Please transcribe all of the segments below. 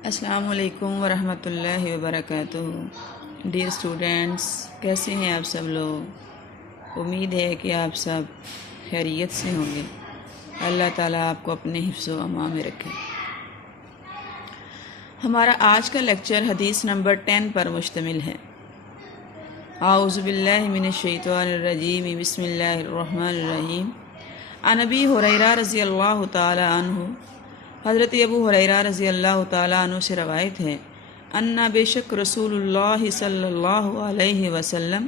السلام علیکم ورحمۃ اللہ وبرکاتہ۔ ڈیئر اسٹوڈینٹس، کیسے ہیں آپ سب لوگ؟ امید ہے کہ آپ سب خیریت سے ہوں گے۔ اللہ تعالیٰ آپ کو اپنے حفظ و امان میں رکھے۔ ہمارا آج کا لیکچر حدیث نمبر 10 پر مشتمل ہے۔ اعوذ باللہ من الشیطان الرجیم، بسم اللہ الرحمن الرحیم۔ عن ابی ہریرہ رضی اللہ تعالی عنہ، حضرت ابو ہریرہ رضی اللہ تعالیٰ عنہ سے روایت ہے، انا بے شک رسول اللہ صلی اللہ علیہ وسلم،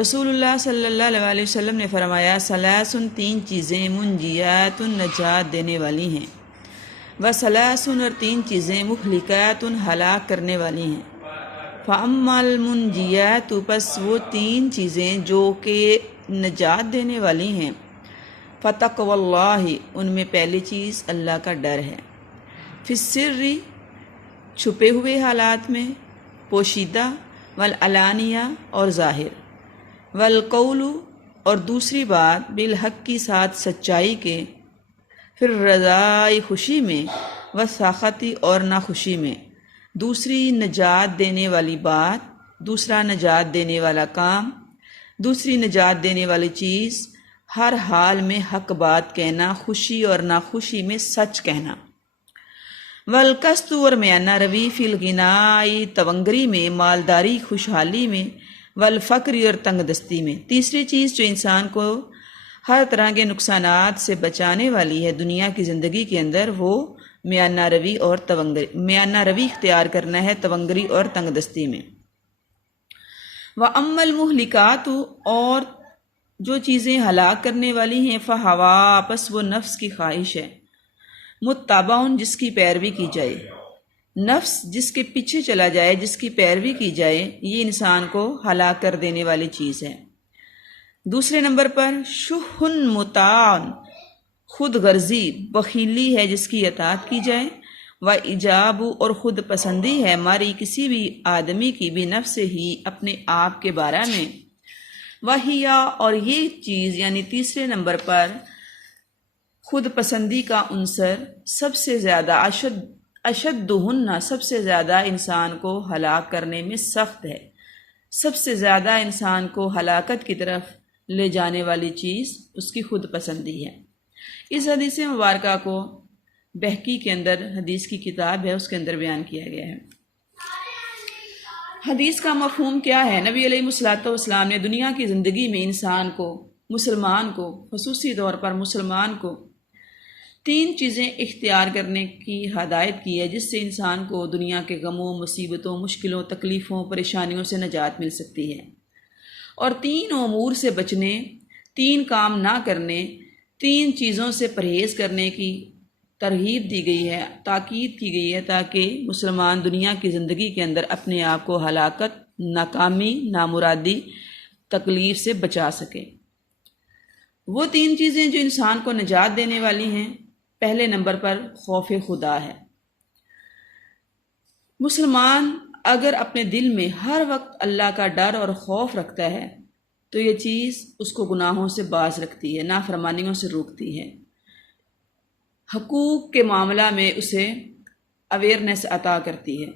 رسول اللہ صلی اللہ علیہ وسلم نے فرمایا، ثلاث تین چیزیں منجیات نجات دینے والی ہیں، وثلاث اور تین چیزیں مہلکات ہلاک کرنے والی ہیں۔ فاما المنجیات، پس وہ تین چیزیں جو کہ نجات دینے والی ہیں، فتقوی اللہ، ان میں پہلی چیز اللہ کا ڈر ہے، فی السر، چھپے ہوئے حالات میں، پوشیدہ، والعلانیہ اور ظاہر، والقول، اور دوسری بات، بالحق کی ساتھ سچائی کے، پھر رضائی خوشی میں، وساختی اور ناخوشی میں۔ دوسری نجات دینے والی بات، دوسرا نجات دینے والا کام، دوسری نجات دینے والی چیز، ہر حال میں حق بات کہنا، خوشی اور ناخوشی میں سچ کہنا۔ والقسط، اور میانہ روی، فی الغنائی، تونگری میں، مالداری خوشحالی میں، والفقر، اور تنگ دستی میں۔ تیسری چیز جو انسان کو ہر طرح کے نقصانات سے بچانے والی ہے دنیا کی زندگی کے اندر، وہ میانہ روی اور میانہ روی اختیار کرنا ہے تونگری اور تنگ دستی میں۔ وَأَمَّا الْمُهْلِكَاتُ، اور جو چیزیں ہلاک کرنے والی ہیں، فَحَوَا، پس وہ نفس کی خواہش ہے، متبعن، جس کی پیروی کی جائے، نفس جس کے پیچھے چلا جائے، جس کی پیروی کی جائے، یہ انسان کو ہلاک کر دینے والی چیز ہے۔ دوسرے نمبر پر شح مطاع، خود غرضی، بخیلی ہے جس کی اطاعت کی جائے، وَإِجَابُ، اور خود پسندی ہے ہماری کسی بھی آدمی کی بھی نفس ہی، اپنے آپ کے بارے میں، وَهِيَ، اور یہ چیز یعنی تیسرے نمبر پر خود پسندی کا عنصر سب سے زیادہ اشدہن، سب سے زیادہ انسان کو ہلاک کرنے میں سخت ہے، سب سے زیادہ انسان کو ہلاکت کی طرف لے جانے والی چیز اس کی خود پسندی ہے۔ اس حدیث مبارکہ کو بہقی کے اندر، حدیث کی کتاب ہے، اس کے اندر بیان کیا گیا ہے۔ حدیث کا مفہوم کیا ہے؟ نبی علیہ الصلوۃ والسلام نے دنیا کی زندگی میں انسان کو، مسلمان کو، خصوصی طور پر مسلمان کو تین چیزیں اختیار کرنے کی ہدایت کی ہے، جس سے انسان کو دنیا کے غموں، مصیبتوں، مشکلوں، تکلیفوں، پریشانیوں سے نجات مل سکتی ہے، اور تین امور سے بچنے، تین کام نہ کرنے، تین چیزوں سے پرہیز کرنے کی ترغیب دی گئی ہے، تاکید کی گئی ہے، تاکہ مسلمان دنیا کی زندگی کے اندر اپنے آپ کو ہلاکت، ناکامی، نامرادی، تکلیف سے بچا سکے۔ وہ تین چیزیں جو انسان کو نجات دینے والی ہیں، پہلے نمبر پر خوف خدا ہے۔ مسلمان اگر اپنے دل میں ہر وقت اللہ کا ڈر اور خوف رکھتا ہے تو یہ چیز اس کو گناہوں سے باز رکھتی ہے، نافرمانیوں سے روکتی ہے، حقوق کے معاملہ میں اسے اویئرنیس عطا کرتی ہے۔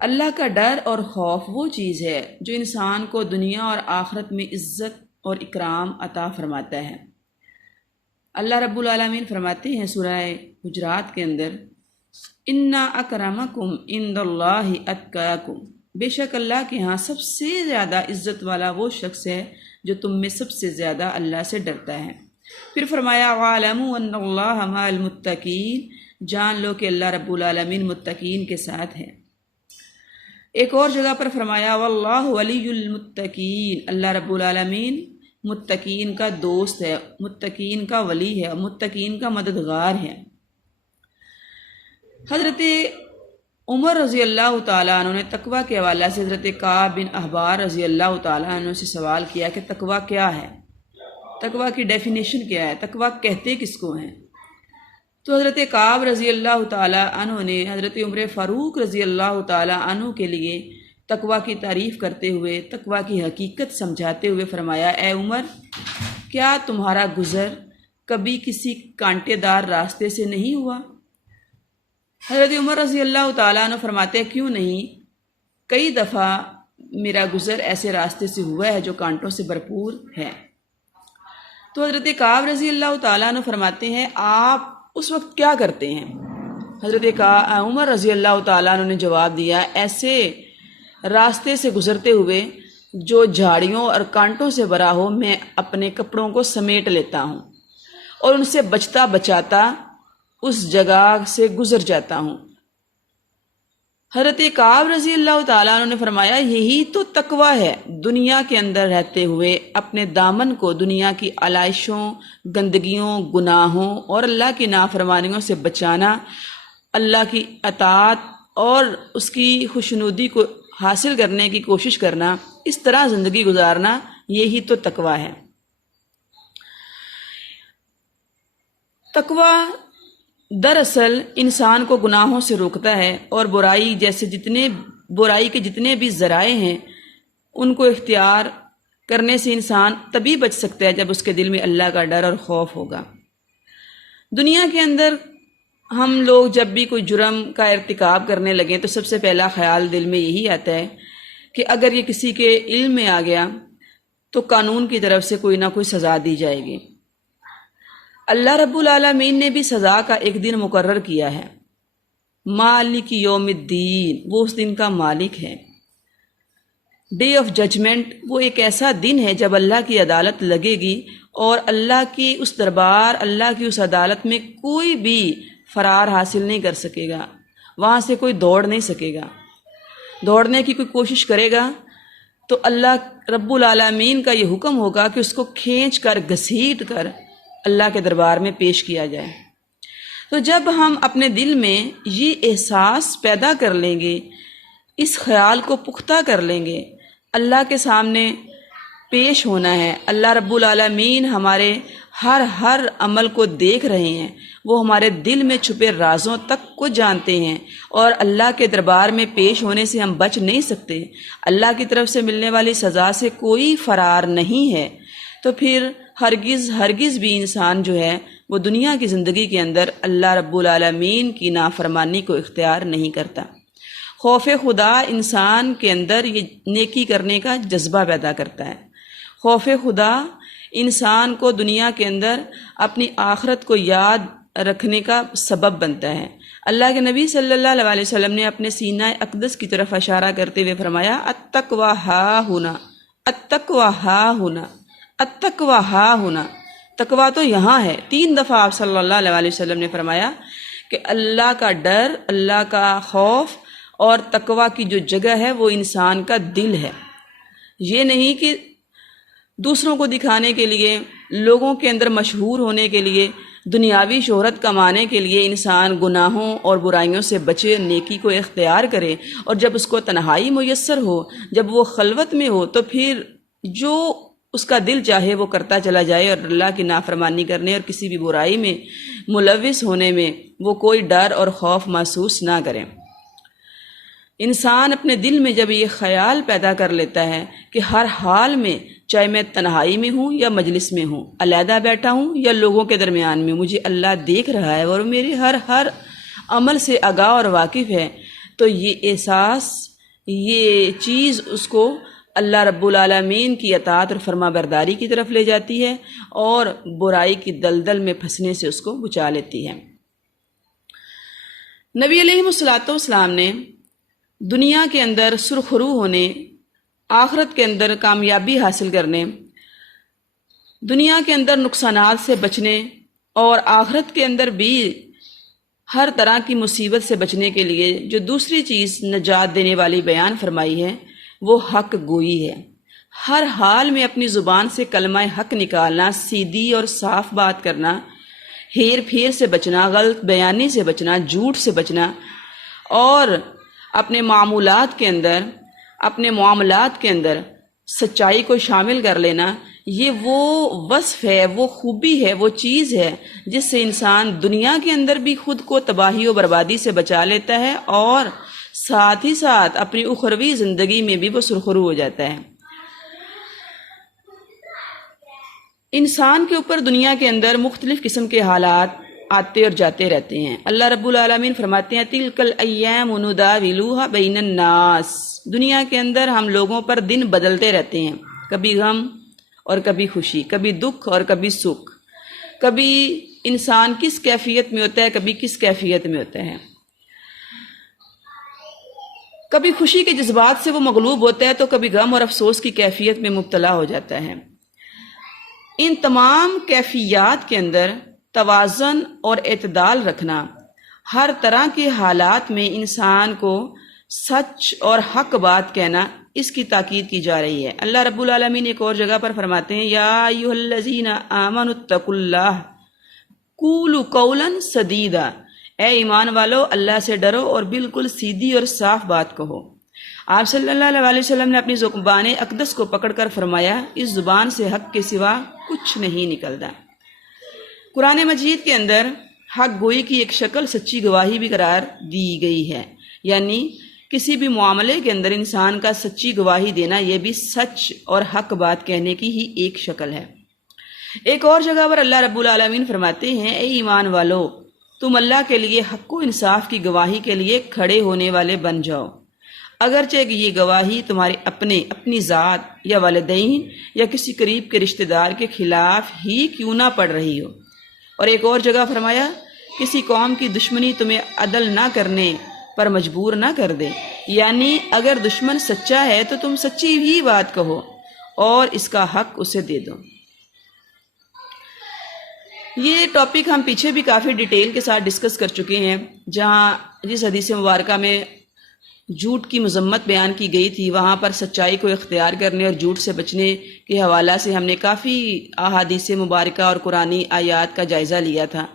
اللہ کا ڈر اور خوف وہ چیز ہے جو انسان کو دنیا اور آخرت میں عزت اور اکرام عطا فرماتا ہے۔ اللہ رب العالمین فرماتے ہیں سورہ حجرات کے اندر، اِنَّا أَكْرَمَكُمْ عِندَ اللَّهِ أَتْقَاكُمْ، بے شک اللہ کے ہاں سب سے زیادہ عزت والا وہ شخص ہے جو تم میں سب سے زیادہ اللہ سے ڈرتا ہے۔ پھر فرمایا، وَاعْلَمُوا أَنَّ اللَّهَ مَعَ الْمُتَّقِينَ، جان لو کہ اللہ رب العالمین متقین کے ساتھ ہے۔ ایک اور جگہ پر فرمایا، وَاللَّهُ وَلِيُّ الْمُتَّقِينَ، اللہ رب العالمین متقین کا دوست ہے، متقین کا ولی ہے، متقین کا مددگار ہے۔ حضرت عمر رضی اللہ تعالیٰ عنہ نے تقوی کے حوالہ سے حضرت کعب بن احبار رضی اللہ تعالیٰ عنہ سے سوال کیا کہ تقوی کیا ہے، تقوی کی ڈیفینیشن کیا ہے، تقوی کہتے کس کو ہیں؟ تو حضرت کعب رضی اللہ تعالیٰ عنہ نے حضرت عمر فاروق رضی اللہ تعالیٰ عنہ کے لیے تقوی کی تعریف کرتے ہوئے، تقوی کی حقیقت سمجھاتے ہوئے فرمایا، اے عمر، کیا تمہارا گزر کبھی کسی کانٹے دار راستے سے نہیں ہوا؟ حضرت عمر رضی اللہ تعالیٰ عنہ فرماتے ہیں کیوں نہیں کئی دفعہ میرا گزر ایسے راستے سے ہوا ہے جو کانٹوں سے بھرپور ہے۔ تو حضرت کعب رضی اللہ تعالیٰ عنہ فرماتے ہیں آپ اس وقت کیا کرتے ہیں؟ حضرت عمر رضی اللہ تعالیٰ عنہ نے جواب دیا ایسے راستے سے گزرتے ہوئے جو جھاڑیوں اور کانٹوں سے بھرا ہو میں اپنے کپڑوں کو سمیٹ لیتا ہوں اور ان سے بچتا بچاتا اس جگہ سے گزر جاتا ہوں۔ حضرت کعب رضی اللہ تعالیٰ عنہ نے فرمایا یہی تو تقویٰ ہے، دنیا کے اندر رہتے ہوئے اپنے دامن کو دنیا کی علائشوں، گندگیوں، گناہوں اور اللہ کی نافرمانیوں سے بچانا، اللہ کی اطاعت اور اس کی خوشنودی کو حاصل کرنے کی کوشش کرنا، اس طرح زندگی گزارنا، یہی تو تقویٰ ہے۔ تقویٰ دراصل انسان کو گناہوں سے روکتا ہے اور برائی کے جتنے بھی ذرائع ہیں ان کو اختیار کرنے سے انسان تبھی بچ سکتا ہے جب اس کے دل میں اللہ کا ڈر اور خوف ہوگا۔ دنیا کے اندر ہم لوگ جب بھی کوئی جرم کا ارتکاب کرنے لگیں تو سب سے پہلا خیال دل میں یہی آتا ہے کہ اگر یہ کسی کے علم میں آ گیا تو قانون کی طرف سے کوئی نہ کوئی سزا دی جائے گی۔ اللہ رب العالمین نے بھی سزا کا ایک دن مقرر کیا ہے، مالک یوم الدین، وہ اس دن کا مالک ہے۔ ڈے آف ججمنٹ، وہ ایک ایسا دن ہے جب اللہ کی عدالت لگے گی اور اللہ کی اس دربار، اللہ کی اس عدالت میں کوئی بھی فرار حاصل نہیں کر سکے گا، وہاں سے کوئی دوڑ نہیں سکے گا۔ دوڑنے کی کوئی کوشش کرے گا تو اللہ رب العالمین کا یہ حکم ہوگا کہ اس کو کھینچ کر گھسیٹ کر اللہ کے دربار میں پیش کیا جائے۔ تو جب ہم اپنے دل میں یہ احساس پیدا کر لیں گے، اس خیال کو پختہ کر لیں گے، اللہ کے سامنے پیش ہونا ہے، اللہ رب العالمین ہمارے ہر عمل کو دیکھ رہے ہیں، وہ ہمارے دل میں چھپے رازوں تک کو جانتے ہیں اور اللہ کے دربار میں پیش ہونے سے ہم بچ نہیں سکتے، اللہ کی طرف سے ملنے والی سزا سے کوئی فرار نہیں ہے۔ تو پھر ہرگز بھی انسان جو ہے وہ دنیا کی زندگی کے اندر اللہ رب العالمین کی نافرمانی کو اختیار نہیں کرتا۔ خوف خدا انسان کے اندر یہ نیکی کرنے کا جذبہ پیدا کرتا ہے۔ خوف خدا انسان کو دنیا کے اندر اپنی آخرت کو یاد رکھنے کا سبب بنتا ہے۔ اللہ کے نبی صلی اللہ علیہ وسلم نے اپنے سینہ اقدس کی طرف اشارہ کرتے ہوئے فرمایا التقویٰ ہا ہونا، التقویٰ ہا ہونا، التقویٰ ہا ہونا، تقویٰ تو یہاں ہے۔ 3 دفعہ آپ صلی اللہ علیہ وسلم نے فرمایا کہ اللہ کا ڈر، اللہ کا خوف اور تقویٰ کی جو جگہ ہے وہ انسان کا دل ہے۔ یہ نہیں کہ دوسروں کو دکھانے کے لیے، لوگوں کے اندر مشہور ہونے کے لیے، دنیاوی شہرت کمانے کے لیے انسان گناہوں اور برائیوں سے بچے، نیکی کو اختیار کرے، اور جب اس کو تنہائی میسر ہو، جب وہ خلوت میں ہو، تو پھر جو اس کا دل چاہے وہ کرتا چلا جائے اور اللہ کی نافرمانی کرنے اور کسی بھی برائی میں ملوث ہونے میں وہ کوئی ڈر اور خوف محسوس نہ کرے۔ انسان اپنے دل میں جب یہ خیال پیدا کر لیتا ہے کہ ہر حال میں، چاہے میں تنہائی میں ہوں یا مجلس میں ہوں، علیحدہ بیٹھا ہوں یا لوگوں کے درمیان میں، مجھے اللہ دیکھ رہا ہے اور میرے ہر عمل سے آگاہ اور واقف ہے، تو یہ احساس، یہ چیز اس کو اللہ رب العالمین کی اطاعت اور فرما برداری کی طرف لے جاتی ہے اور برائی کی دلدل میں پھنسنے سے اس کو بچا لیتی ہے۔ نبی علیہ الصلوۃ والسلام نے دنیا کے اندر سرخرو ہونے، آخرت کے اندر کامیابی حاصل کرنے، دنیا کے اندر نقصانات سے بچنے اور آخرت کے اندر بھی ہر طرح کی مصیبت سے بچنے کے لیے جو دوسری چیز نجات دینے والی بیان فرمائی ہے وہ حق گوئی ہے۔ ہر حال میں اپنی زبان سے کلمہ حق نکالنا، سیدھی اور صاف بات کرنا، ہیر پھیر سے بچنا، غلط بیانی سے بچنا، جھوٹ سے بچنا، اور اپنے معاملات کے اندر سچائی کو شامل کر لینا، یہ وہ وصف ہے، وہ خوبی ہے، وہ چیز ہے جس سے انسان دنیا کے اندر بھی خود کو تباہی و بربادی سے بچا لیتا ہے اور ساتھ ہی ساتھ اپنی اخروی زندگی میں بھی وہ سرخرو ہو جاتا ہے۔ انسان کے اوپر دنیا کے اندر مختلف قسم کے حالات آتے اور جاتے رہتے ہیں۔ اللہ رب العالمین فرماتے ہیں تلک الایام نداولوها بین الناس، دنیا کے اندر ہم لوگوں پر دن بدلتے رہتے ہیں، کبھی غم اور کبھی خوشی، کبھی دکھ اور کبھی سکھ، کبھی انسان کس کیفیت میں ہوتا ہے کبھی کس کیفیت میں ہوتا ہے، کبھی خوشی کے جذبات سے وہ مغلوب ہوتا ہے تو کبھی غم اور افسوس کی کیفیت میں مبتلا ہو جاتا ہے۔ ان تمام کیفیات کے اندر توازن اور اعتدال رکھنا، ہر طرح کے حالات میں انسان کو سچ اور حق بات کہنا، اس کی تاکید کی جا رہی ہے۔ اللہ رب العالمین ایک اور جگہ پر فرماتے ہیں یا ایھا الذین آمنوا اتقوا اللہ قولوا قولا سدیدا، اے ایمان والو اللہ سے ڈرو اور بالکل سیدھی اور صاف بات کہو۔ آپ صلی اللہ علیہ وسلم نے اپنی زبان اقدس کو پکڑ کر فرمایا اس زبان سے حق کے سوا کچھ نہیں نکلتا۔ قرآن مجید کے اندر حق گوئی کی ایک شکل سچی گواہی بھی قرار دی گئی ہے، یعنی کسی بھی معاملے کے اندر انسان کا سچی گواہی دینا یہ بھی سچ اور حق بات کہنے کی ہی ایک شکل ہے۔ ایک اور جگہ پر اللہ رب العالمین فرماتے ہیں اے ایمان والو تم اللہ کے لیے حق و انصاف کی گواہی کے لیے کھڑے ہونے والے بن جاؤ، اگرچہ کہ یہ گواہی تمہارے اپنی ذات یا والدین یا کسی قریب کے رشتہ دار کے خلاف ہی کیوں نہ پڑ رہی ہو۔ اور ایک اور جگہ فرمایا کسی قوم کی دشمنی تمہیں عدل نہ کرنے پر مجبور نہ کر دے، یعنی اگر دشمن سچا ہے تو تم سچی ہی بات کہو اور اس کا حق اسے دے دو۔ یہ ٹاپک ہم پیچھے بھی کافی ڈیٹیل کے ساتھ ڈسکس کر چکے ہیں، جہاں جس حدیث مبارکہ میں جھوٹ کی مذمت بیان کی گئی تھی وہاں پر سچائی کو اختیار کرنے اور جھوٹ سے بچنے کے حوالہ سے ہم نے کافی احادیث مبارکہ اور قرآنی آیات کا جائزہ لیا تھا۔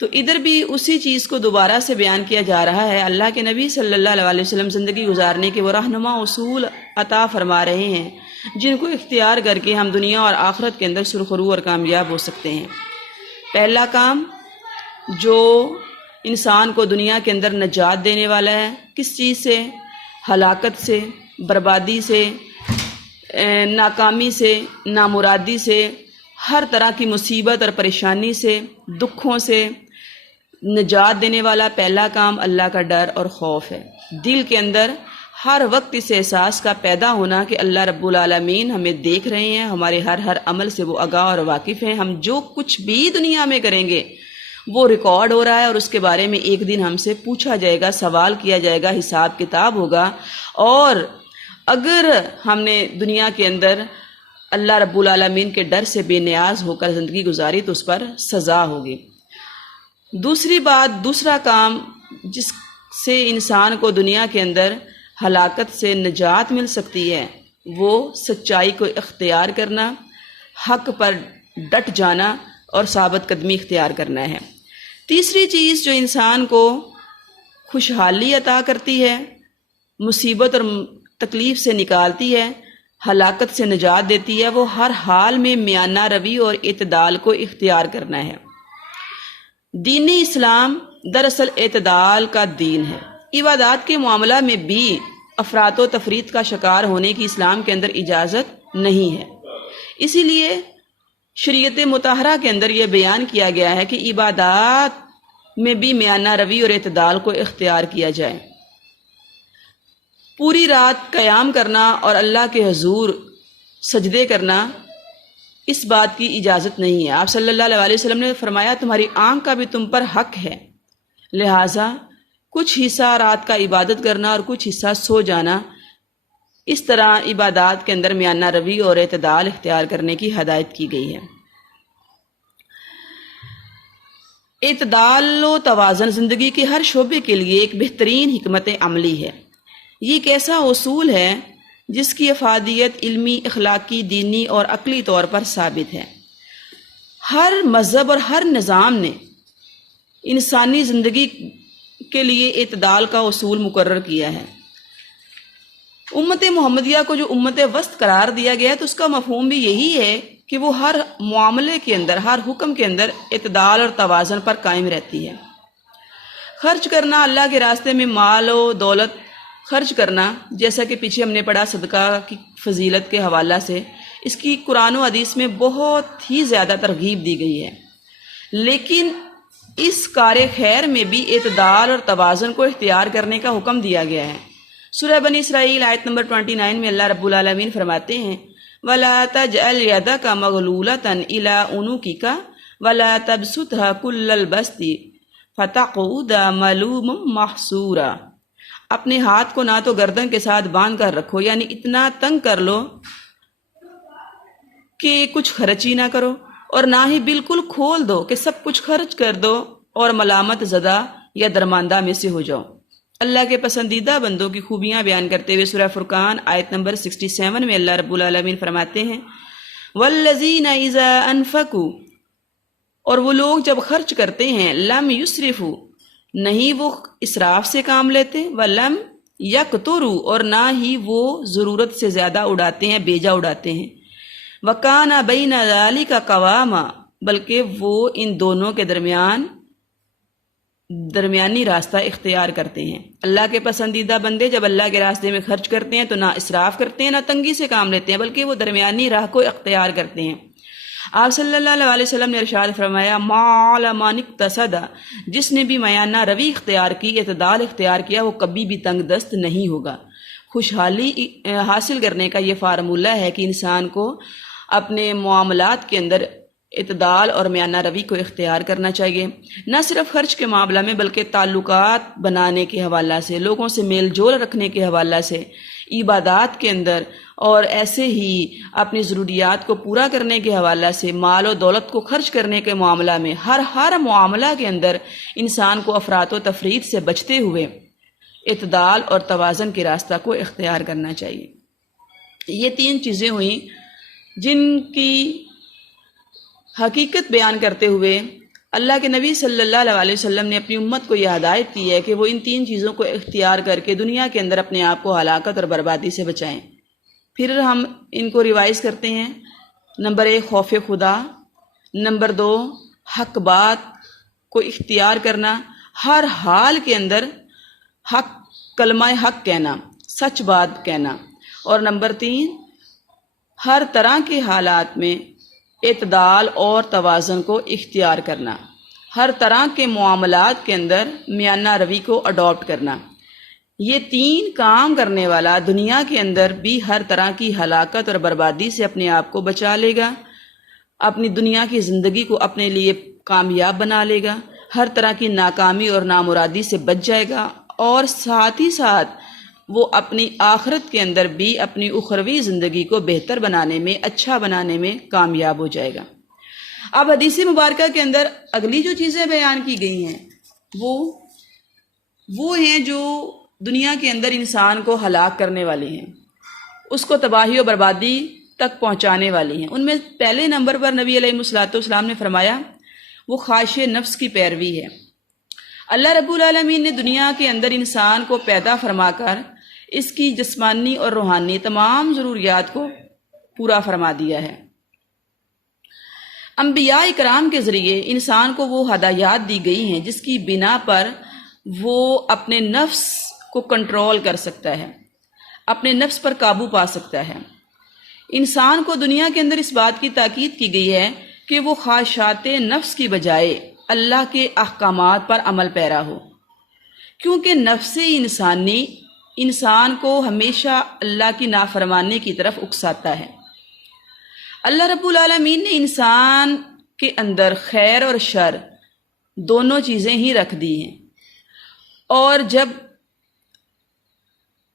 تو ادھر بھی اسی چیز کو دوبارہ سے بیان کیا جا رہا ہے۔ اللہ کے نبی صلی اللہ علیہ وسلم زندگی گزارنے کے وہ رہنما اصول عطا فرما رہے ہیں جن کو اختیار کر کے ہم دنیا اور آخرت کے اندر سرخرو اور کامیاب ہو سکتے ہیں۔ پہلا کام جو انسان کو دنیا کے اندر نجات دینے والا ہے، کس چیز سے؟ ہلاکت سے، بربادی سے، ناکامی سے، نامرادی سے، ہر طرح کی مصیبت اور پریشانی سے، دکھوں سے نجات دینے والا پہلا کام اللہ کا ڈر اور خوف ہے۔ دل کے اندر ہر وقت اس احساس کا پیدا ہونا کہ اللہ رب العالمین ہمیں دیکھ رہے ہیں، ہمارے ہر عمل سے وہ آگاہ اور واقف ہیں، ہم جو کچھ بھی دنیا میں کریں گے وہ ریکارڈ ہو رہا ہے اور اس کے بارے میں ایک دن ہم سے پوچھا جائے گا، سوال کیا جائے گا، حساب کتاب ہوگا۔ اور اگر ہم نے دنیا کے اندر اللہ رب العالمین کے ڈر سے بے نیاز ہو کر زندگی گزاری تو اس پر سزا ہوگی۔ دوسرا کام جس سے انسان کو دنیا کے اندر ہلاکت سے نجات مل سکتی ہے وہ سچائی کو اختیار کرنا، حق پر ڈٹ جانا اور ثابت قدمی اختیار کرنا ہے۔ تیسری چیز جو انسان کو خوشحالی عطا کرتی ہے، مصیبت اور تکلیف سے نکالتی ہے، ہلاکت سے نجات دیتی ہے، وہ ہر حال میں میانہ روی اور اعتدال کو اختیار کرنا ہے۔ دین اسلام دراصل اعتدال کا دین ہے۔ عبادات کے معاملہ میں بھی افراط و تفریط کا شکار ہونے کی اسلام کے اندر اجازت نہیں ہے۔ اسی لیے شریعت مطہرہ کے اندر یہ بیان کیا گیا ہے کہ عبادات میں بھی میانہ روی اور اعتدال کو اختیار کیا جائے۔ پوری رات قیام کرنا اور اللہ کے حضور سجدے کرنا اس بات کی اجازت نہیں ہے۔ آپ صلی اللہ علیہ وسلم نے فرمایا تمہاری آنکھ کا بھی تم پر حق ہے، لہٰذا کچھ حصہ رات کا عبادت کرنا اور کچھ حصہ سو جانا، اس طرح عبادات کے اندر میانہ روی اور اعتدال اختیار کرنے کی ہدایت کی گئی ہے۔ اعتدال و توازن زندگی کے ہر شعبے کے لیے ایک بہترین حکمت عملی ہے۔ یہ ایک ایسا اصول ہے جس کی افادیت علمی، اخلاقی، دینی اور عقلی طور پر ثابت ہے۔ ہر مذہب اور ہر نظام نے انسانی زندگی کے لیے اعتدال کا اصول مقرر کیا ہے۔ امت محمدیہ کو جو امت وسط قرار دیا گیا ہے تو اس کا مفہوم بھی یہی ہے کہ وہ ہر معاملے کے اندر، ہر حکم کے اندر اعتدال اور توازن پر قائم رہتی ہے۔ خرچ کرنا، اللہ کے راستے میں مال و دولت خرچ کرنا، جیسا کہ پیچھے ہم نے پڑھا صدقہ کی فضیلت کے حوالہ سے، اس کی قرآن و حدیث میں بہت ہی زیادہ ترغیب دی گئی ہے، لیکن اس کار خیر میں بھی اعتدال اور توازن کو اختیار کرنے کا حکم دیا گیا ہے۔ سورہ بنی اسرائیل آیت نمبر 29 میں اللہ رب العالمین فرماتے ہیں وَلَا تَجْعَلْ يَدَكَ مَغْلُولَةً إِلَىٰ عُنُقِكَ وَلَا تَبْسُطْهَا كُلَّ الْبَسْطِ فَتَقْعُدَ مَلُومًا مَحْسُورًا۔ اپنے ہاتھ کو نہ تو گردن کے ساتھ باندھ کر رکھو، یعنی اتنا تنگ کر لو کہ کچھ خرچ ہی نہ کرو، اور نہ ہی بالکل کھول دو کہ سب کچھ خرچ کر دو اور ملامت زدہ یا درماندہ میں سے ہو جاؤ۔ اللہ کے پسندیدہ بندوں کی خوبیاں بیان کرتے ہوئے سورہ فرقان آیت نمبر 67 میں اللہ رب العالمین فرماتے ہیں وَالَّذِينَ إِذَا أَنفَقُوا، اور وہ لوگ جب خرچ کرتے ہیں لم یسرفوا، نہیں وہ اسراف سے کام لیتے، وَلَمْ یقتروا، اور نہ ہی وہ ضرورت سے زیادہ اڑاتے ہیں، بیجا اڑاتے ہیں، وَكَانَ بَيْنَ ذَلِكَ قَوَامًا، بلکہ وہ ان دونوں کے درمیانی راستہ اختیار کرتے ہیں۔ اللہ کے پسندیدہ بندے جب اللہ کے راستے میں خرچ کرتے ہیں تو نہ اسراف کرتے ہیں نہ تنگی سے کام لیتے ہیں، بلکہ وہ درمیانی راہ کو اختیار کرتے ہیں۔ آپ صلی اللہ علیہ وسلم نے ارشاد فرمایا ما علی من اقتصد، جس نے بھی میانہ روی اختیار کی، اعتدال اختیار کیا، وہ کبھی بھی تنگ دست نہیں ہوگا۔ خوشحالی حاصل کرنے کا یہ فارمولہ ہے کہ انسان کو اپنے معاملات کے اندر اعتدال اور میانہ روی کو اختیار کرنا چاہیے، نہ صرف خرچ کے معاملہ میں بلکہ تعلقات بنانے کے حوالہ سے، لوگوں سے میل جول رکھنے کے حوالہ سے، عبادات کے اندر، اور ایسے ہی اپنی ضروریات کو پورا کرنے کے حوالہ سے، مال و دولت کو خرچ کرنے کے معاملہ میں، ہر معاملہ کے اندر انسان کو افراط و تفریط سے بچتے ہوئے اعتدال اور توازن کے راستہ کو اختیار کرنا چاہیے۔ یہ تین چیزیں ہوئیں جن کی حقیقت بیان کرتے ہوئے اللہ کے نبی صلی اللہ علیہ وسلم نے اپنی امت کو یہ ہدایت کی ہے کہ وہ ان تین چیزوں کو اختیار کر کے دنیا کے اندر اپنے آپ کو ہلاکت اور بربادی سے بچائیں۔ پھر ہم ان کو ریوائز کرتے ہیں۔ نمبر 1 خوف خدا، نمبر 2 حق بات کو اختیار کرنا، ہر حال کے اندر حق، کلمہ حق کہنا، سچ بات کہنا، اور نمبر 3 ہر طرح کے حالات میں اعتدال اور توازن کو اختیار کرنا، ہر طرح کے معاملات کے اندر میانہ روی کو اڈاپٹ کرنا۔ یہ تین کام کرنے والا دنیا کے اندر بھی ہر طرح کی ہلاکت اور بربادی سے اپنے آپ کو بچا لے گا، اپنی دنیا کی زندگی کو اپنے لیے کامیاب بنا لے گا، ہر طرح کی ناکامی اور نامرادی سے بچ جائے گا، اور ساتھ ہی ساتھ وہ اپنی آخرت کے اندر بھی اپنی اخروی زندگی کو بہتر بنانے میں، اچھا بنانے میں کامیاب ہو جائے گا۔ اب حدیث مبارکہ کے اندر اگلی جو چیزیں بیان کی گئی ہیں وہ ہیں جو دنیا کے اندر انسان کو ہلاک کرنے والی ہیں، اس کو تباہی و بربادی تک پہنچانے والی ہیں۔ ان میں پہلے نمبر پر نبی علیہ الصلوۃ والسلام نے فرمایا وہ خواہش نفس کی پیروی ہے۔ اللہ رب العالمین نے دنیا کے اندر انسان کو پیدا فرما کر اس کی جسمانی اور روحانی تمام ضروریات کو پورا فرما دیا ہے۔ انبیاء اکرام کے ذریعے انسان کو وہ ہدایات دی گئی ہیں جس کی بنا پر وہ اپنے نفس کو کنٹرول کر سکتا ہے، اپنے نفس پر قابو پا سکتا ہے۔ انسان کو دنیا کے اندر اس بات کی تاکید کی گئی ہے کہ وہ خواہشات نفس کی بجائے اللہ کے احکامات پر عمل پیرا ہو، کیونکہ نفس انسانی انسان کو ہمیشہ اللہ کی نافرمانی کی طرف اکساتا ہے۔ اللہ رب العالمین نے انسان کے اندر خیر اور شر دونوں چیزیں ہی رکھ دی ہیں، اور جب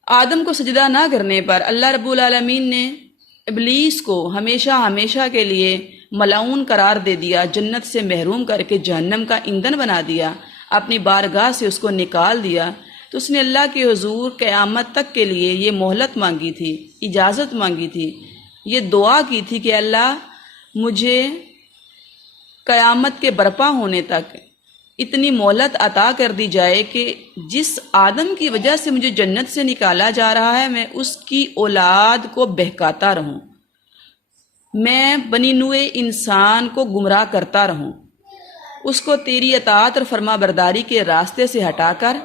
آدم کو سجدہ نہ کرنے پر اللہ رب العالمین نے ابلیس کو ہمیشہ کے لیے ملعون قرار دے دیا، جنت سے محروم کر کے جہنم کا ایندھن بنا دیا، اپنی بارگاہ سے اس کو نکال دیا، تو اس نے اللہ کے حضور قیامت تک کے لیے یہ مہلت مانگی تھی، اجازت مانگی تھی، یہ دعا کی تھی کہ اللہ مجھے قیامت کے برپا ہونے تک اتنی مہلت عطا کر دی جائے کہ جس آدم کی وجہ سے مجھے جنت سے نکالا جا رہا ہے میں اس کی اولاد کو بہکاتا رہوں، میں بنی نوع انسان کو گمراہ کرتا رہوں، اس کو تیری اطاعت اور فرما برداری کے راستے سے ہٹا کر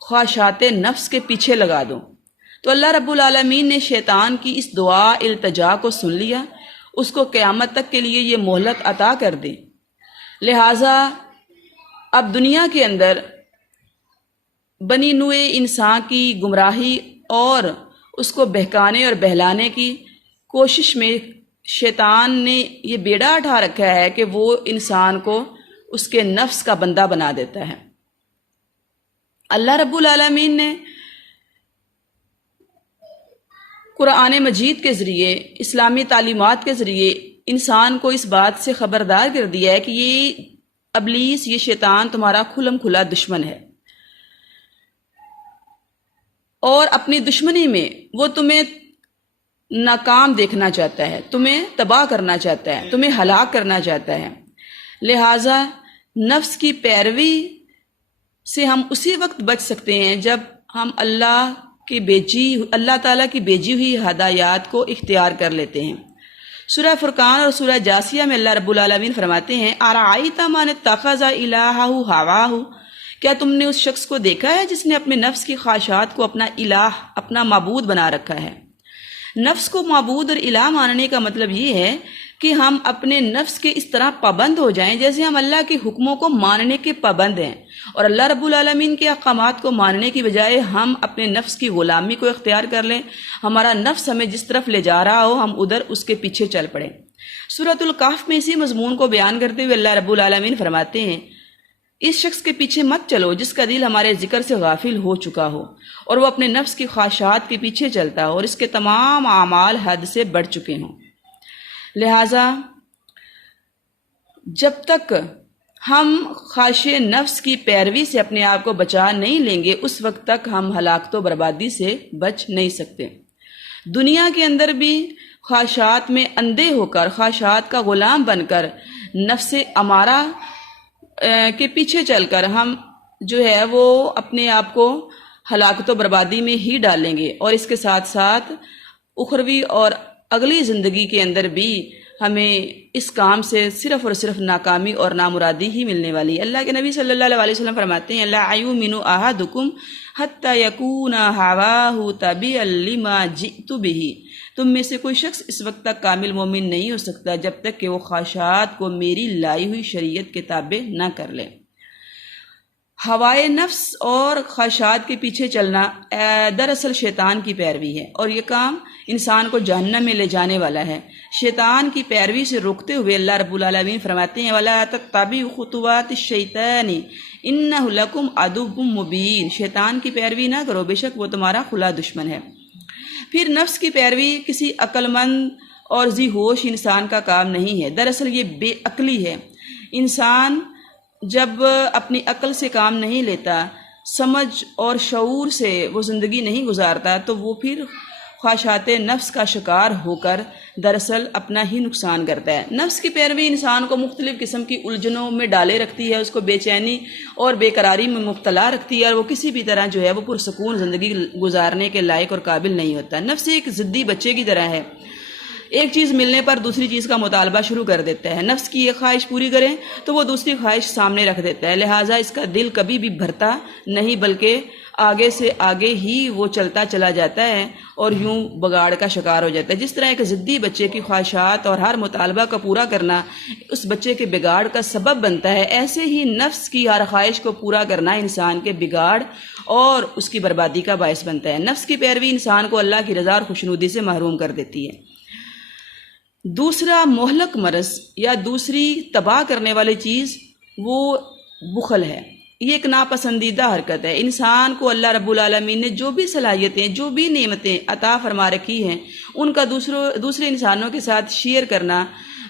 خواہشات نفس کے پیچھے لگا دوں۔ تو اللہ رب العالمین نے شیطان کی اس دعا التجا کو سن لیا، اس کو قیامت تک کے لیے یہ مہلت عطا کر دی۔ لہٰذا اب دنیا کے اندر بنی نوع انسان کی گمراہی اور اس کو بہکانے اور بہلانے کی کوشش میں شیطان نے یہ بیڑا اٹھا رکھا ہے کہ وہ انسان کو اس کے نفس کا بندہ بنا دیتا ہے۔ اللہ رب العالمین نے قرآن مجید کے ذریعے، اسلامی تعلیمات کے ذریعے انسان کو اس بات سے خبردار کر دیا ہے کہ یہ ابلیس، یہ شیطان تمہارا کھلم کھلا دشمن ہے، اور اپنی دشمنی میں وہ تمہیں ناکام دیکھنا چاہتا ہے، تمہیں تباہ کرنا چاہتا ہے، تمہیں ہلاک کرنا چاہتا ہے۔ لہٰذا نفس کی پیروی سے ہم اسی وقت بچ سکتے ہیں جب ہم اللہ تعالیٰ کی بھیجی ہوئی ہدایات کو اختیار کر لیتے ہیں۔ سورہ فرقان اور سورہ جاسیہ میں اللہ رب العالمین فرماتے ہیں ارأیت من اتخذ الہہ ہواہ، کیا تم نے اس شخص کو دیکھا ہے جس نے اپنے نفس کی خواہشات کو اپنا الہ، اپنا معبود بنا رکھا ہے۔ نفس کو معبود اور الہ ماننے کا مطلب یہ ہے کہ ہم اپنے نفس کے اس طرح پابند ہو جائیں جیسے ہم اللہ کے حکموں کو ماننے کے پابند ہیں، اور اللہ رب العالمین کے احکامات کو ماننے کی بجائے ہم اپنے نفس کی غلامی کو اختیار کر لیں۔ ہمارا نفس ہمیں جس طرف لے جا رہا ہو ہم ادھر اس کے پیچھے چل پڑیں۔ سورۃ الکہف میں اسی مضمون کو بیان کرتے ہوئے اللہ رب العالمین فرماتے ہیں اس شخص کے پیچھے مت چلو جس کا دل ہمارے ذکر سے غافل ہو چکا ہو اور وہ اپنے نفس کی خواہشات کے پیچھے چلتا ہو اور اس کے تمام اعمال حد سے بڑھ چکے ہوں۔ لہٰذا جب تک ہم خواہش نفس کی پیروی سے اپنے آپ کو بچا نہیں لیں گے اس وقت تک ہم ہلاکت و بربادی سے بچ نہیں سکتے۔ دنیا کے اندر بھی خواہشات میں اندھے ہو کر، خواہشات کا غلام بن کر، نفس امارہ کے پیچھے چل کر ہم جو ہے وہ اپنے آپ کو ہلاکت و بربادی میں ہی ڈالیں گے، اور اس کے ساتھ ساتھ اخروی اور اگلی زندگی کے اندر بھی ہمیں اس کام سے صرف اور صرف ناکامی اور نامرادی ہی ملنے والی ہے۔ اللہ کے نبی صلی اللہ علیہ وسلم فرماتے ہیں لا یؤمن احدکم حتی یکون ہواہ تبعا لما جئت بہ، تم میں سے کوئی شخص اس وقت تک کامل مومن نہیں ہو سکتا جب تک کہ وہ خواہشات کو میری لائی ہوئی شریعت کے تابع نہ کر لے۔ ہوائے نفس اور خواہشات کے پیچھے چلنا دراصل شیطان کی پیروی ہے، اور یہ کام انسان کو جہنم میں لے جانے والا ہے۔ شیطان کی پیروی سے روکتے ہوئے اللہ رب العالمین فرماتے ہیں وَلَا تَتَّبِعُوا خُطُوَاتِ الشَّيْطَانِ إِنَّهُ لَكُمْ عَدُوٌّ مُّبِينٌ، شیطان کی پیروی نہ کرو، بے شک وہ تمہارا کھلا دشمن ہے۔ پھر نفس کی پیروی کسی عقل مند اور ذی ہوش انسان کا کام نہیں ہے، دراصل یہ بے عقلی ہے۔ انسان جب اپنی عقل سے کام نہیں لیتا، سمجھ اور شعور سے وہ زندگی نہیں گزارتا، تو وہ پھر خواہشات نفس کا شکار ہو کر دراصل اپنا ہی نقصان کرتا ہے۔ نفس کی پیروی انسان کو مختلف قسم کی الجھنوں میں ڈالے رکھتی ہے، اس کو بے چینی اور بے قراری میں مبتلا رکھتی ہے، اور وہ کسی بھی طرح جو ہے وہ پرسکون زندگی گزارنے کے لائق اور قابل نہیں ہوتا۔ نفس ایک ضدی بچے کی طرح ہے، ایک چیز ملنے پر دوسری چیز کا مطالبہ شروع کر دیتا ہے۔ نفس کی ایک خواہش پوری کریں تو وہ دوسری خواہش سامنے رکھ دیتا ہے، لہٰذا اس کا دل کبھی بھی بھرتا نہیں بلکہ آگے سے آگے ہی وہ چلتا چلا جاتا ہے اور یوں بگاڑ کا شکار ہو جاتا ہے۔ جس طرح ایک ضدی بچے کی خواہشات اور ہر مطالبہ کا پورا کرنا اس بچے کے بگاڑ کا سبب بنتا ہے، ایسے ہی نفس کی ہر خواہش کو پورا کرنا انسان کے بگاڑ اور اس کی بربادی کا باعث بنتا ہے۔ نفس کی پیروی انسان کو اللہ کی رضا اور خوشنودی سے محروم کر دیتی ہے۔ دوسرا مہلک مرض یا دوسری تباہ کرنے والی چیز وہ بخل ہے۔ یہ ایک ناپسندیدہ حرکت ہے۔ انسان کو اللہ رب العالمین نے جو بھی صلاحیتیں، جو بھی نعمتیں عطا فرما رکھی ہیں، ان کا دوسرے انسانوں کے ساتھ شیئر کرنا،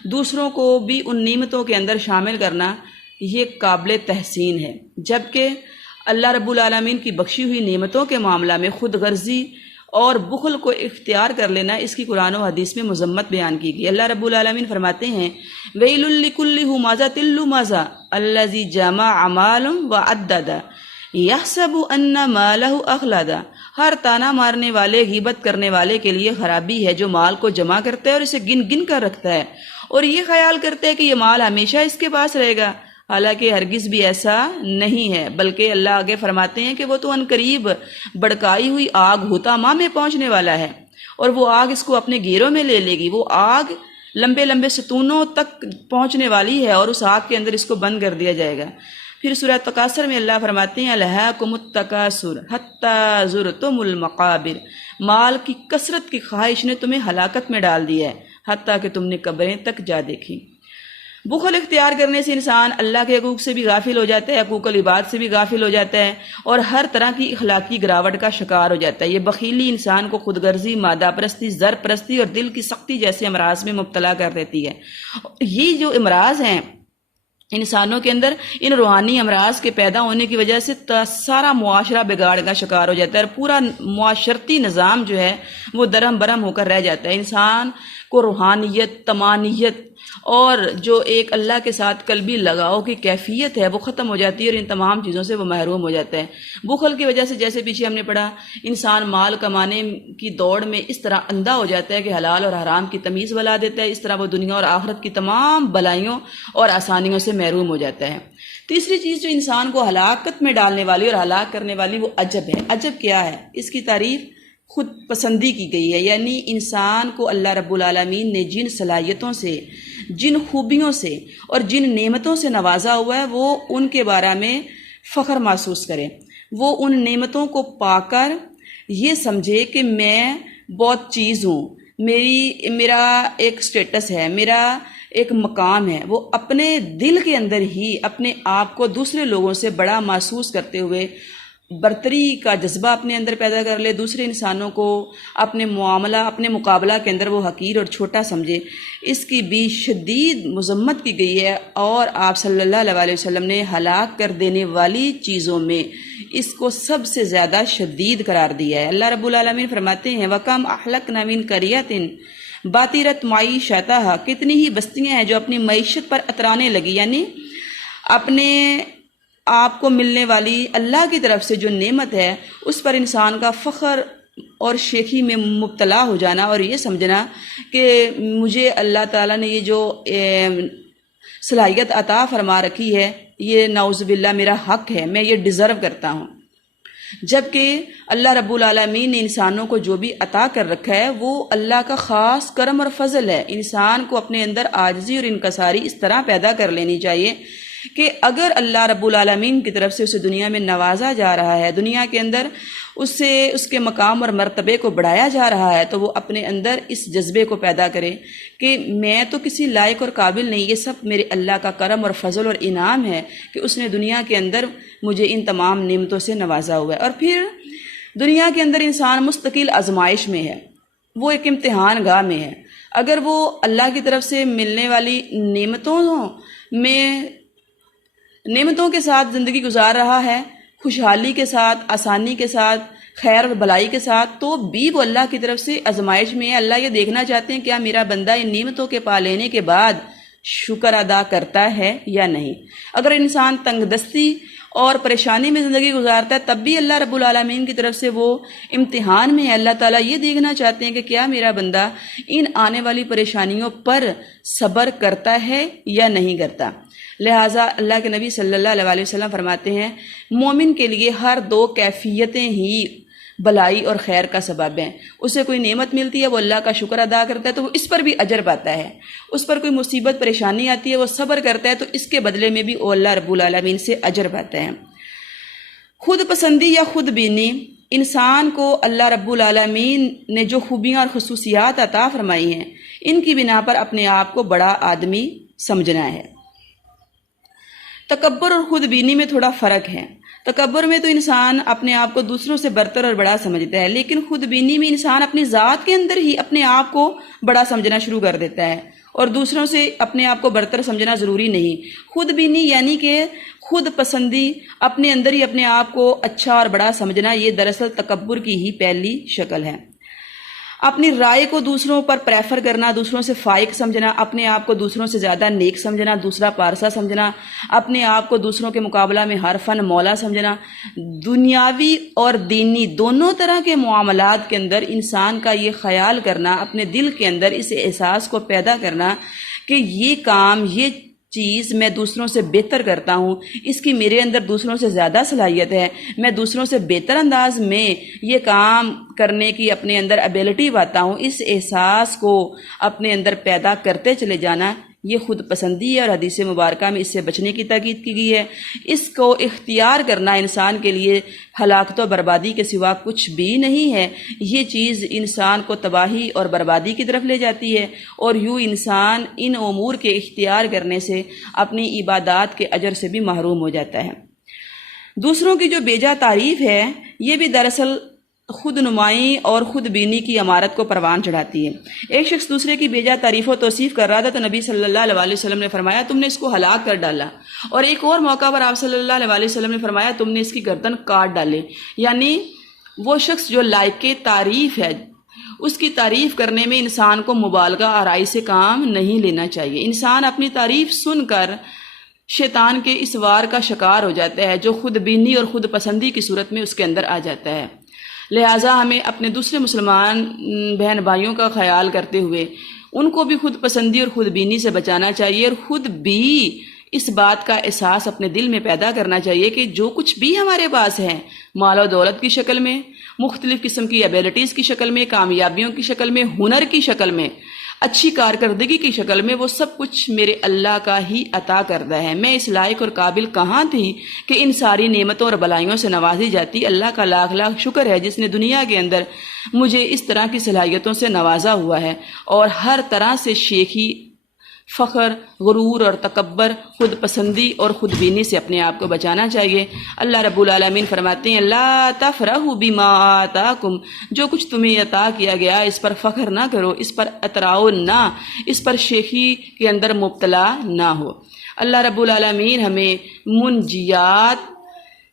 دوسروں کو بھی ان نعمتوں کے اندر شامل کرنا، یہ قابل تحسین ہے، جبکہ اللہ رب العالمین کی بخشی ہوئی نعمتوں کے معاملہ میں خود غرضی اور بخل کو اختیار کر لینا اس کی قرآن و حدیث میں مذمت بیان کی گئی۔ اللہ رب العالمین فرماتے ہیں وَيْلٌ لِكُلِّ هُمَزَةٍ لُمَزَةٍ الَّذِي جَمَعَ مَالًا وَعَدَّدَ يَحْسَبُ أَنَّ مَالَهُ أَخْلَدَ، ہر تانا مارنے والے، غیبت کرنے والے کے لیے خرابی ہے جو مال کو جمع کرتا ہے اور اسے گن گن کر رکھتا ہے اور یہ خیال کرتا ہے کہ یہ مال ہمیشہ اس کے پاس رہے گا، حالانکہ ہرگز بھی ایسا نہیں ہے، بلکہ اللہ آگے فرماتے ہیں کہ وہ تو عنقریب بڑکائی ہوئی آگ ہوتامہ میں پہنچنے والا ہے اور وہ آگ اس کو اپنے گھیروں میں لے لے گی۔ وہ آگ لمبے لمبے ستونوں تک پہنچنے والی ہے اور اس آگ کے اندر اس کو بند کر دیا جائے گا۔ پھر سورہ تکاثر میں اللہ فرماتے ہیں الہاکم التکاثر حتی زرتم المقابر، مال کی کثرت کی خواہش نے تمہیں ہلاکت میں ڈال دیا ہے حتیٰ کہ تم نے قبریں تک جا دیکھی۔ بخل اختیار کرنے سے انسان اللہ کے حقوق سے بھی غافل ہو جاتا ہے، حقوق العباد سے بھی غافل ہو جاتا ہے اور ہر طرح کی اخلاقی گراوٹ کا شکار ہو جاتا ہے۔ یہ بخیلی انسان کو خود غرضی، مادہ پرستی، زر پرستی اور دل کی سختی جیسے امراض میں مبتلا کر دیتی ہے۔ یہ جو امراض ہیں انسانوں کے اندر، ان روحانی امراض کے پیدا ہونے کی وجہ سے سارا معاشرہ بگاڑ کا شکار ہو جاتا ہے اور پورا معاشرتی نظام جو ہے وہ درہم برہم ہو کر رہ جاتا ہے۔ انسان کو روحانیت، تمانیت اور جو ایک اللہ کے ساتھ قلبی لگاؤ کی کیفیت ہے وہ ختم ہو جاتی ہے اور ان تمام چیزوں سے وہ محروم ہو جاتا ہے۔ بخل کی وجہ سے جیسے پیچھے ہم نے پڑھا، انسان مال کمانے کی دوڑ میں اس طرح اندھا ہو جاتا ہے کہ حلال اور حرام کی تمیز بلا دیتا ہے، اس طرح وہ دنیا اور آخرت کی تمام بلائیوں اور آسانیوں سے محروم ہو جاتا ہے۔ تیسری چیز جو انسان کو ہلاکت میں ڈالنے والی اور ہلاک کرنے والی وہ عجب ہے۔ عجب کیا ہے؟ اس کی تعریف خود پسندی کی گئی ہے، یعنی انسان کو اللہ رب العالمین نے جن صلاحیتوں سے، جن خوبیوں سے اور جن نعمتوں سے نوازا ہوا ہے وہ ان کے بارے میں فخر محسوس کرے، وہ ان نعمتوں کو پا کر یہ سمجھے کہ میں بہت چیز ہوں، میرا ایک سٹیٹس ہے، میرا ایک مقام ہے۔ وہ اپنے دل کے اندر ہی اپنے آپ کو دوسرے لوگوں سے بڑا محسوس کرتے ہوئے برتری کا جذبہ اپنے اندر پیدا کر لے، دوسرے انسانوں کو اپنے مقابلہ کے اندر وہ حقیر اور چھوٹا سمجھے۔ اس کی بھی شدید مذمت کی گئی ہے اور آپ صلی اللہ علیہ وسلم نے ہلاک کر دینے والی چیزوں میں اس کو سب سے زیادہ شدید قرار دیا ہے۔ اللہ رب العالمین فرماتے ہیں وَكَمْ أَحْلَقْنَا مِنْ قَرْيَةٍ بَطِرَتْ مَعِيشَتَهَا، کتنی ہی بستیاں ہیں جو اپنی معیشت پر اترانے لگی، یعنی اپنے آپ کو ملنے والی اللہ کی طرف سے جو نعمت ہے اس پر انسان کا فخر اور شیخی میں مبتلا ہو جانا اور یہ سمجھنا کہ مجھے اللہ تعالیٰ نے یہ جو صلاحیت عطا فرما رکھی ہے یہ نعوذ باللہ میرا حق ہے، میں یہ ڈیزرو کرتا ہوں۔ جبکہ اللہ رب العالمین نے انسانوں کو جو بھی عطا کر رکھا ہے وہ اللہ کا خاص کرم اور فضل ہے۔ انسان کو اپنے اندر عاجزی اور انکساری اس طرح پیدا کر لینی چاہیے کہ اگر اللہ رب العالمین کی طرف سے اسے دنیا میں نوازا جا رہا ہے، دنیا کے اندر اسے اس کے مقام اور مرتبے کو بڑھایا جا رہا ہے، تو وہ اپنے اندر اس جذبے کو پیدا کرے کہ میں تو کسی لائق اور قابل نہیں، یہ سب میرے اللہ کا کرم اور فضل اور انعام ہے کہ اس نے دنیا کے اندر مجھے ان تمام نعمتوں سے نوازا ہوا ہے۔ اور پھر دنیا کے اندر انسان مستقل آزمائش میں ہے، وہ ایک امتحان گاہ میں ہے۔ اگر وہ اللہ کی طرف سے ملنے والی نعمتوں کے ساتھ زندگی گزار رہا ہے، خوشحالی کے ساتھ، آسانی کے ساتھ، خیر اور بھلائی کے ساتھ، تو بھی وہ اللہ کی طرف سے آزمائش میں ہے۔ اللہ یہ دیکھنا چاہتے ہیں کیا میرا بندہ ان نعمتوں کے پا لینے کے بعد شکر ادا کرتا ہے یا نہیں۔ اگر انسان تنگ دستی اور پریشانی میں زندگی گزارتا ہے تب بھی اللہ رب العالمین کی طرف سے وہ امتحان میں ہے۔ اللہ تعالیٰ یہ دیکھنا چاہتے ہیں کہ کیا میرا بندہ ان آنے والی پریشانیوں پر صبر کرتا ہے یا نہیں کرتا۔ لہٰذا اللہ کے نبی صلی اللہ علیہ وسلم فرماتے ہیں مومن کے لیے ہر دو کیفیتیں ہی بلائی اور خیر کا سبب ہیں۔ اسے کوئی نعمت ملتی ہے وہ اللہ کا شکر ادا کرتا ہے تو وہ اس پر بھی اجر پاتا ہے، اس پر کوئی مصیبت پریشانی آتی ہے وہ صبر کرتا ہے تو اس کے بدلے میں بھی وہ اللہ رب العالمین سے اجر پاتا ہے۔ خود پسندی یا خود بینی، انسان کو اللہ رب العالمین نے جو خوبیاں اور خصوصیات عطا فرمائی ہیں ان کی بنا پر اپنے آپ کو بڑا آدمی سمجھنا ہے۔ تکبر اور خود بینی میں تھوڑا فرق ہے۔ تکبر میں تو انسان اپنے آپ کو دوسروں سے برتر اور بڑا سمجھتا ہے، لیکن خود بینی میں انسان اپنی ذات کے اندر ہی اپنے آپ کو بڑا سمجھنا شروع کر دیتا ہے اور دوسروں سے اپنے آپ کو برتر سمجھنا ضروری نہیں۔ خود بینی یعنی کہ خود پسندی، اپنے اندر ہی اپنے آپ کو اچھا اور بڑا سمجھنا، یہ دراصل تکبر کی ہی پہلی شکل ہے۔ اپنی رائے کو دوسروں پر پریفر کرنا، دوسروں سے فائق سمجھنا، اپنے آپ کو دوسروں سے زیادہ نیک سمجھنا، دوسرا پارسا سمجھنا، اپنے آپ کو دوسروں کے مقابلہ میں ہر فن مولا سمجھنا، دنیاوی اور دینی دونوں طرح کے معاملات کے اندر انسان کا یہ خیال کرنا، اپنے دل کے اندر اس احساس کو پیدا کرنا کہ یہ کام، یہ چیز میں دوسروں سے بہتر کرتا ہوں، اس کی میرے اندر دوسروں سے زیادہ صلاحیت ہے، میں دوسروں سے بہتر انداز میں یہ کام کرنے کی اپنے اندر ایبلٹی پاتا ہوں، اس احساس کو اپنے اندر پیدا کرتے چلے جانا، یہ خود پسندی ہے اور حدیث مبارکہ میں اس سے بچنے کی تاکید کی گئی ہے۔ اس کو اختیار کرنا انسان کے لیے ہلاکت و بربادی کے سوا کچھ بھی نہیں ہے۔ یہ چیز انسان کو تباہی اور بربادی کی طرف لے جاتی ہے، اور یوں انسان ان امور کے اختیار کرنے سے اپنی عبادات کے اجر سے بھی محروم ہو جاتا ہے۔ دوسروں کی جو بیجا تعریف ہے یہ بھی دراصل خود نمائی اور خود بینی کی عمارت کو پروان چڑھاتی ہے۔ ایک شخص دوسرے کی بیجا تعریف و توصیف کر رہا تھا تو نبی صلی اللہ علیہ وسلم نے فرمایا تم نے اس کو ہلاک کر ڈالا، اور ایک اور موقع پر آپ صلی اللہ علیہ وسلم نے فرمایا تم نے اس کی گردن کاٹ ڈالے۔ یعنی وہ شخص جو لائق تعریف ہے اس کی تعریف کرنے میں انسان کو مبالغہ آرائی سے کام نہیں لینا چاہیے۔ انسان اپنی تعریف سن کر شیطان کے اس وار کا شکار ہو جاتا ہے جو خود بینی اور خود پسندی کی صورت میں اس کے اندر آ جاتا ہے۔ لہٰذا ہمیں اپنے دوسرے مسلمان بہن بھائیوں کا خیال کرتے ہوئے ان کو بھی خود پسندی اور خود بینی سے بچانا چاہیے، اور خود بھی اس بات کا احساس اپنے دل میں پیدا کرنا چاہیے کہ جو کچھ بھی ہمارے پاس ہے مال و دولت کی شکل میں، مختلف قسم کی ایبیلٹیز کی شکل میں، کامیابیوں کی شکل میں، ہنر کی شکل میں، اچھی کارکردگی کی شکل میں، وہ سب کچھ میرے اللہ کا ہی عطا کردہ ہے۔ میں اس لائق اور قابل کہاں تھی کہ ان ساری نعمتوں اور بلائیوں سے نوازی جاتی؟ اللہ کا لاکھ لاکھ شکر ہے جس نے دنیا کے اندر مجھے اس طرح کی صلاحیتوں سے نوازا ہوا ہے، اور ہر طرح سے شیخی، فخر، غرور اور تکبر، خود پسندی اور خود بینی سے اپنے آپ کو بچانا چاہیے۔ اللہ رب العالمین فرماتے ہیں لا تفرحوا بما آتاکم، جو کچھ تمہیں عطا کیا گیا اس پر فخر نہ کرو، اس پر اتراؤ نہ، اس پر شیخی کے اندر مبتلا نہ ہو۔ اللہ رب العالمین ہمیں منجیات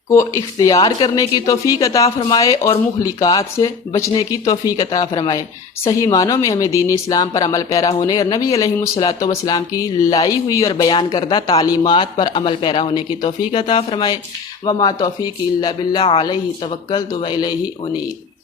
کو اختیار کرنے کی توفیق عطا فرمائے اور مہلکات سے بچنے کی توفیق عطا فرمائے۔ صحیح معنوں میں ہمیں دین اسلام پر عمل پیرا ہونے اور نبی علیہ الصلوۃ والسلام کی لائی ہوئی اور بیان کردہ تعلیمات پر عمل پیرا ہونے کی توفیق عطا فرمائے۔ وما توفیقی الا باللہ علیہ توکلت و الیہ انیب۔